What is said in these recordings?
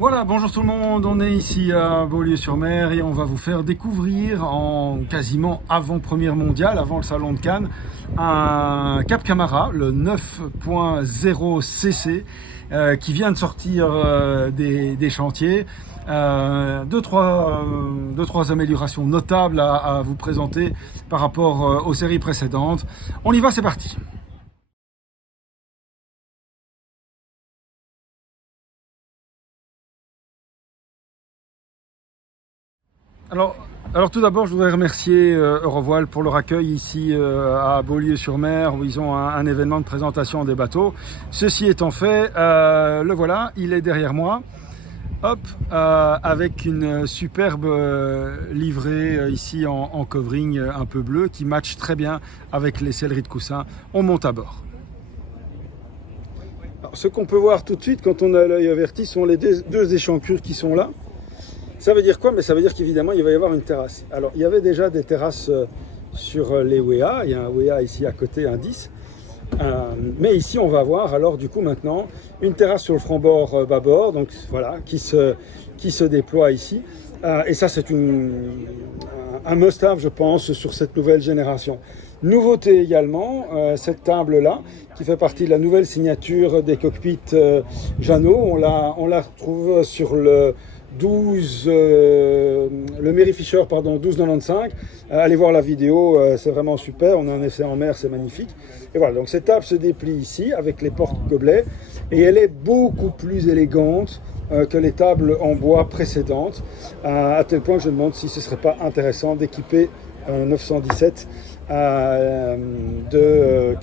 Voilà, bonjour tout le monde, on est ici à Beaulieu-sur-Mer et on va vous faire découvrir en quasiment avant-première mondiale, avant le salon de Cannes, un Cap Camara, le 9.0 CC, qui vient de sortir des chantiers. Deux, trois améliorations notables à vous présenter par rapport aux séries précédentes. On y va, c'est parti. Alors tout d'abord, je voudrais remercier Eurovoile pour leur accueil ici à Beaulieu-sur-Mer, où ils ont un événement de présentation des bateaux. Ceci étant fait, le voilà, il est derrière moi. Hop, avec une superbe livrée ici en covering un peu bleu qui match très bien avec les selleries de coussin. On monte à bord. Alors, ce qu'on peut voir tout de suite quand on a l'œil averti sont les deux échancrures qui sont là. Ça veut dire quoi? Mais ça veut dire qu'évidemment, il va y avoir une terrasse. Alors, il y avait déjà des terrasses sur les WEA. Il y a un WEA ici à côté, un 10. Mais ici, on va avoir alors du coup maintenant une terrasse sur le franc-bord bâbord, donc voilà, qui se déploie ici. Et ça, c'est un must-have, je pense, sur cette nouvelle génération. Nouveauté également, cette table-là, qui fait partie de la nouvelle signature des cockpits Jeannot. On la retrouve sur le 12, le Mary Fisher, pardon, 1295. Allez voir la vidéo, c'est vraiment super. On a un essai en mer, c'est magnifique. Et voilà, donc cette table se déplie ici avec les portes gobelets et elle est beaucoup plus élégante que les tables en bois précédentes, à tel point que je me demande si ce ne serait pas intéressant d'équiper un 917 qui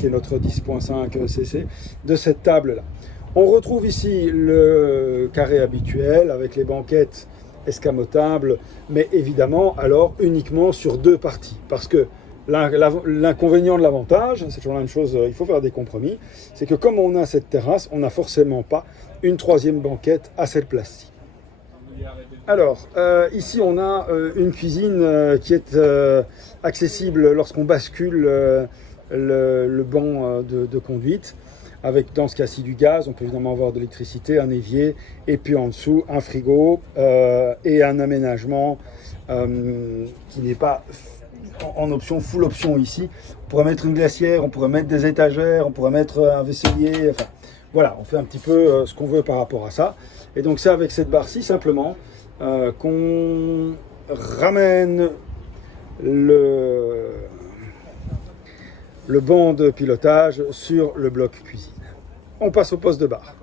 est notre 10.5 cc de cette table-là. On retrouve ici le carré habituel avec les banquettes escamotables, mais évidemment alors uniquement sur deux parties. Parce que l'inconvénient de l'avantage, c'est toujours la même chose, il faut faire des compromis, c'est que comme on a cette terrasse, on n'a forcément pas une troisième banquette à cette place-ci. Alors, ici on a une cuisine qui est accessible lorsqu'on bascule le banc de conduite. Avec, dans ce cas-ci, du gaz, on peut évidemment avoir de l'électricité, un évier, et puis en dessous, un frigo et un aménagement qui n'est pas en option, full option ici. On pourrait mettre une glacière, on pourrait mettre des étagères, on pourrait mettre un vaisselier, enfin, voilà, on fait un petit peu ce qu'on veut par rapport à ça. Et donc c'est avec cette barre-ci, simplement, qu'on ramène le banc de pilotage sur le bloc cuisine. On passe au poste de barre.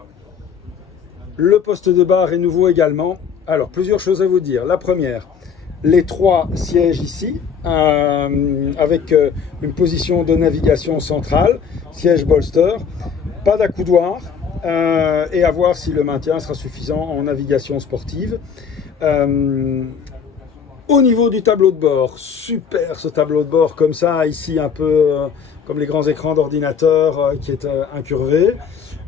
Le poste de barre est nouveau également. Alors, plusieurs choses à vous dire. La première, les trois sièges ici, avec une position de navigation centrale, siège bolster, pas d'accoudoir, et à voir si le maintien sera suffisant en navigation sportive. Au niveau du tableau de bord, super ce tableau de bord comme ça, ici un peu comme les grands écrans d'ordinateur qui est incurvé.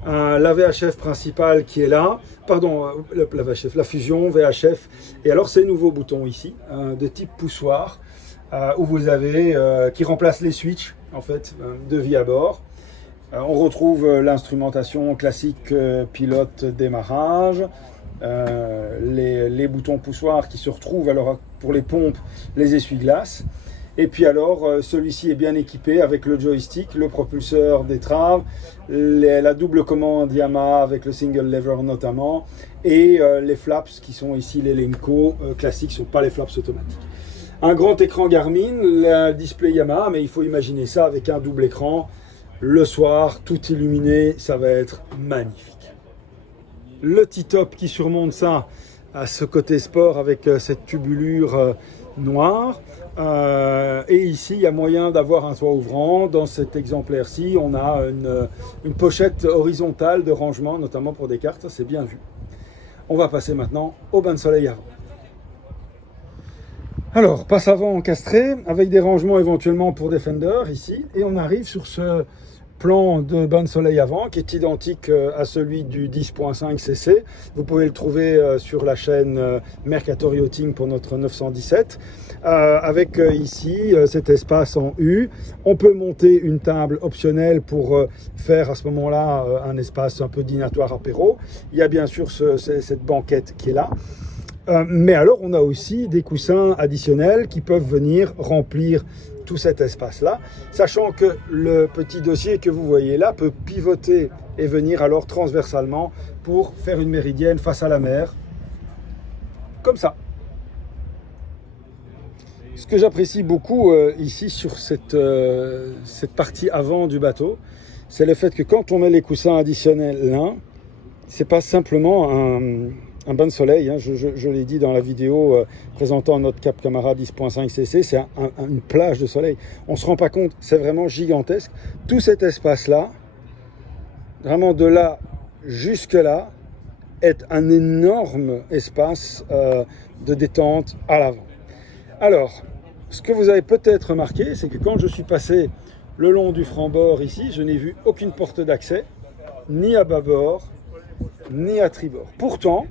La VHF principale qui est là, pardon, la fusion, VHF, et alors ces nouveaux boutons ici, de type poussoir, où vous avez, qui remplacent les switches en fait, de vie à bord. On retrouve l'instrumentation classique pilote démarrage, les boutons poussoirs qui se retrouvent alors pour les pompes, les essuie-glaces. Et puis alors, celui-ci est bien équipé avec le joystick, le propulseur d'étrave, la double commande Yamaha avec le single lever notamment, et les flaps qui sont ici les Lemco classiques, ce ne sont pas les flaps automatiques. Un grand écran Garmin, le display Yamaha, mais il faut imaginer ça avec un double écran. Le soir, tout illuminé, ça va être magnifique. Le T-top qui surmonte ça à ce côté sport avec cette tubulure noire. Et ici, il y a moyen d'avoir un toit ouvrant. Dans cet exemplaire-ci, on a une pochette horizontale de rangement, notamment pour des cartes. C'est bien vu. On va passer maintenant au bain de soleil avant. Alors, passe avant encastré, avec des rangements éventuellement pour des fenders ici. Et on arrive sur ce plan de bain de soleil avant qui est identique à celui du 10.5 cc. Vous pouvez le trouver sur la chaîne Mercator Yachting pour notre 917. Avec ici cet espace en U. On peut monter une table optionnelle pour faire à ce moment-là un espace un peu dînatoire apéro. Il y a bien sûr cette banquette qui est là. Mais alors on a aussi des coussins additionnels qui peuvent venir remplir tout cet espace-là, sachant que le petit dossier que vous voyez là peut pivoter et venir alors transversalement pour faire une méridienne face à la mer, comme ça. Ce que j'apprécie beaucoup ici sur cette partie avant du bateau, c'est le fait que quand on met les coussins additionnels là, c'est pas simplement un bain de soleil, hein. Je l'ai dit dans la vidéo présentant notre Cap Camara 10.5 cc, c'est une plage de soleil. On ne se rend pas compte, c'est vraiment gigantesque. Tout cet espace-là, vraiment de là jusque là, est un énorme espace de détente à l'avant. Alors, ce que vous avez peut-être remarqué, c'est que quand je suis passé le long du franc-bord ici, je n'ai vu aucune porte d'accès, ni à bâbord, ni à tribord. Pourtant,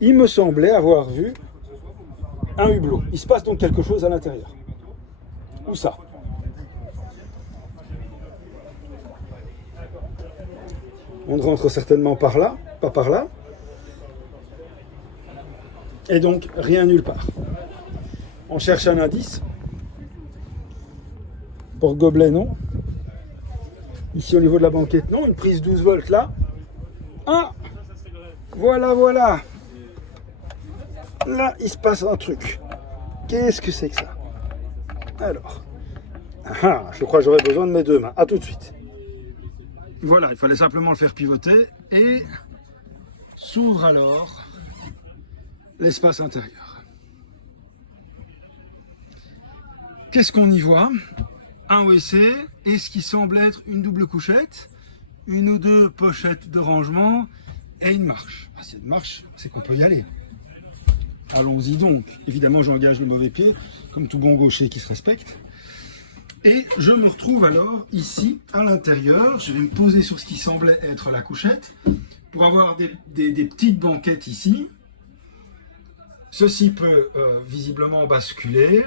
il me semblait avoir vu un hublot. Il se passe donc quelque chose à l'intérieur. Où ça? On rentre certainement par là, pas par là. Et donc, rien nulle part. On cherche un indice. Pour gobelet, non. Ici, au niveau de la banquette, non. Une prise 12 volts là. Ah! Voilà. Là, il se passe un truc. Qu'est-ce que c'est que ça? Alors. Je crois que j'aurais besoin de mes deux mains. À tout de suite. Voilà, il fallait simplement le faire pivoter. Et s'ouvre alors l'espace intérieur. Qu'est-ce qu'on y voit? Un WC et ce qui semble être une double couchette, une ou deux pochettes de rangement et une marche. S'il y a une marche, c'est qu'on peut y aller. Allons-y donc. Évidemment, j'engage le mauvais pied, comme tout bon gaucher qui se respecte. Et je me retrouve alors ici, à l'intérieur. Je vais me poser sur ce qui semblait être la couchette pour avoir des petites banquettes ici. Ceci peut visiblement basculer,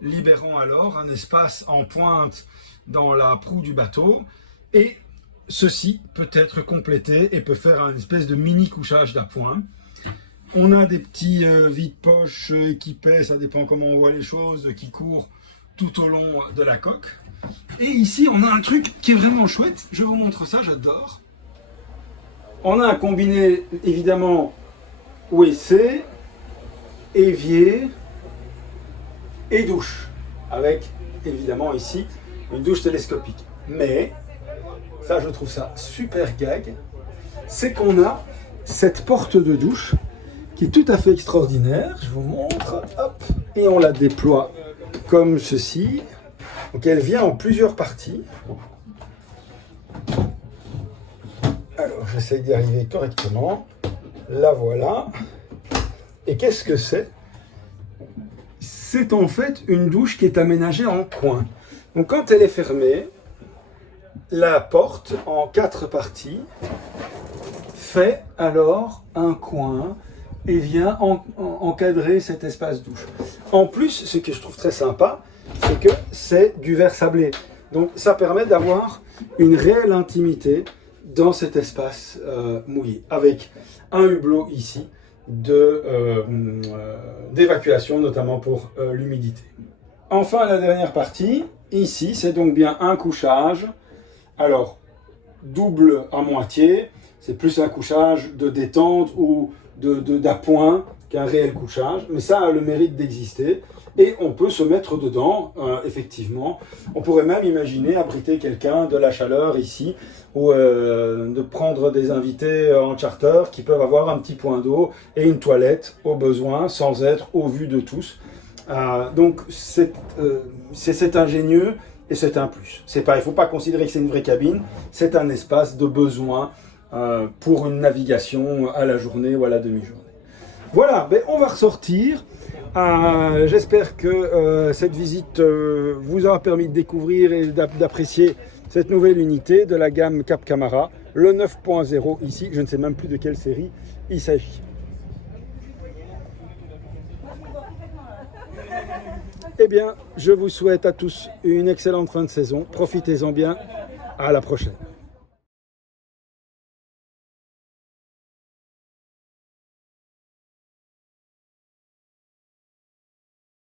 libérant alors un espace en pointe dans la proue du bateau. Et ceci peut être complété et peut faire une espèce de mini couchage d'appoint. On a des petits vide-poches équipés, ça dépend comment on voit les choses, qui courent tout au long de la coque. Et ici, on a un truc qui est vraiment chouette. Je vous montre ça, j'adore. On a un combiné, évidemment, WC, évier et douche. Avec, évidemment, ici, une douche télescopique. Mais, ça, je trouve ça super gag, c'est qu'on a cette porte de douche qui est tout à fait extraordinaire. Je vous montre, hop, et on la déploie comme ceci. Donc elle vient en plusieurs parties. Alors j'essaie d'y arriver correctement. La voilà. Et qu'est-ce que c'est? C'est en fait une douche qui est aménagée en coin. Donc quand elle est fermée, la porte en 4 parties fait alors un coin et vient encadrer cet espace douche. En plus, ce que je trouve très sympa, c'est que c'est du verre sablé. Donc ça permet d'avoir une réelle intimité dans cet espace mouillé, avec un hublot ici d'évacuation, notamment pour l'humidité. Enfin, la dernière partie, ici, c'est donc bien un couchage. Alors, double à moitié, c'est plus un couchage de détente ou d'appoint qu'un réel couchage, mais ça a le mérite d'exister et on peut se mettre dedans, effectivement. On pourrait même imaginer abriter quelqu'un de la chaleur ici ou de prendre des invités en charter qui peuvent avoir un petit point d'eau et une toilette au besoin sans être au vu de tous. Donc c'est ingénieux et c'est un plus. Il ne faut pas considérer que c'est une vraie cabine, c'est un espace de besoin pour une navigation à la journée ou à la demi-journée. Voilà, ben on va ressortir. J'espère que cette visite vous aura permis de découvrir et d'apprécier cette nouvelle unité de la gamme Cap Camara, le 9.0 ici. Je ne sais même plus de quelle série il s'agit. Eh bien, je vous souhaite à tous une excellente fin de saison. Profitez-en bien. À la prochaine.